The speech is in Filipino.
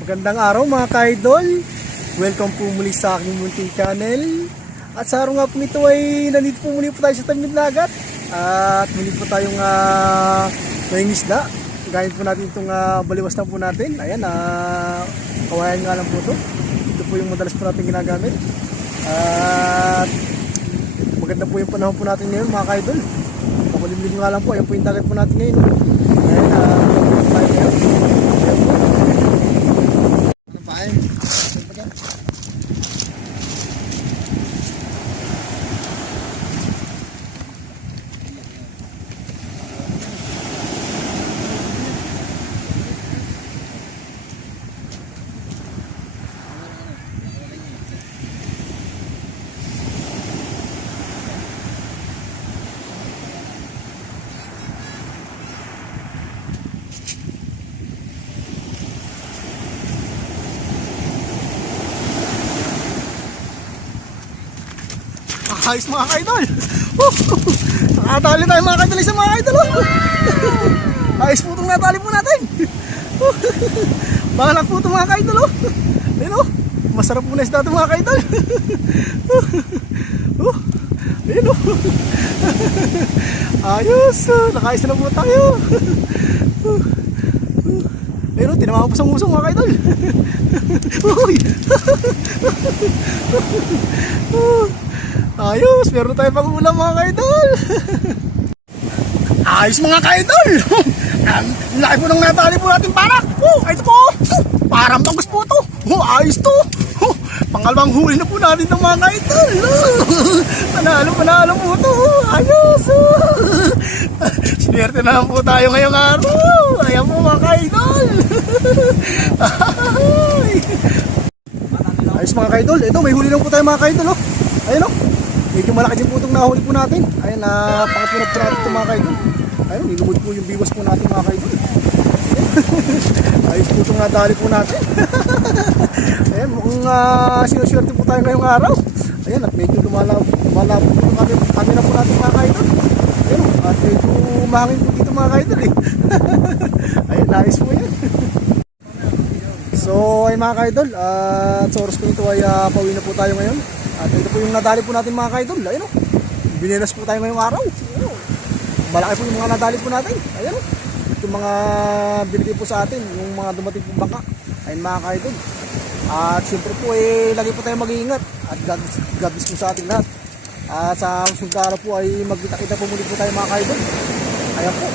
Magandang araw mga ka-idol. Welcome po muli sa aking munting channel. At sa araw nga po ito ay nandito po muli po tayo sa Tamid Dagat. At muli po tayong mangingisda. Gayaan po natin itong baliwas na po natin. Ayan, kawayan nga lang po ito. Ito po yung madalas po natin ginagamit. At maganda po yung panahon po natin ngayon mga ka-idol. Makulimlim nga lang po. Ayan po yung dagat po natin ngayon. Ayan, tayo ngayon. Ayos mga ka-idol. Nakatali tayo mga ka-idol sa mga ka-idol. Ayos po itong natali po natin. Bahalak po itong mga ka-idol. Ayun o, masarap po na isda itong mga ka-idol. Ayun o. Ayos, nakaayos na po tayo. Ayun o, tinamang po sa musong mga ka-idol. Ayos, meron tayo pang ulam mga ka-idol. Ayos mga ka-idol. Laki po nang natali po natin parak. Ito po, parang bangus po ito. Ayos to. Pangalawang huli na po natin ng mga ka-idol. Panalo po ito. Ayos. Sinwerte na lang po tayo ngayong araw. Ayan po mga ka-idol. Ayos mga ka-idol. Ito, may huli lang po tayo mga ka-idol. Ayun o. Medyo malaki din po itong nahuli po natin. Ayun, pangatulog po natin ito mga kaidol. Ayun, nilubod po yung biwas po natin mga kaidol. Ayos po itong nadali po natin. Ayun, mukhang sinuswerte po tayo ngayong araw. Ayun, at medyo lumalabo po yung camera po natin mga kaidol. Ayun, at medyo mahangin po dito mga kaidol eh. Ayun, nice po yan. So, ay mga kaidol, sa oras po ito ay pauwi na po tayo ngayon. At ito po yung nadali po natin mga ka-idol. Ayun o, binilas po tayo ngayong araw. Malaki po yung mga nadali po natin. Ayun o, yung mga binigay po sa atin, yung mga dumating po bangka. Ayun mga ka-idol. At syempre po lagi po tayo mag-iingat. At God bless po sa ating lahat. At sa susunod na araw po ay magkita-kita po muli po tayo mga ka-idol. Ayan po.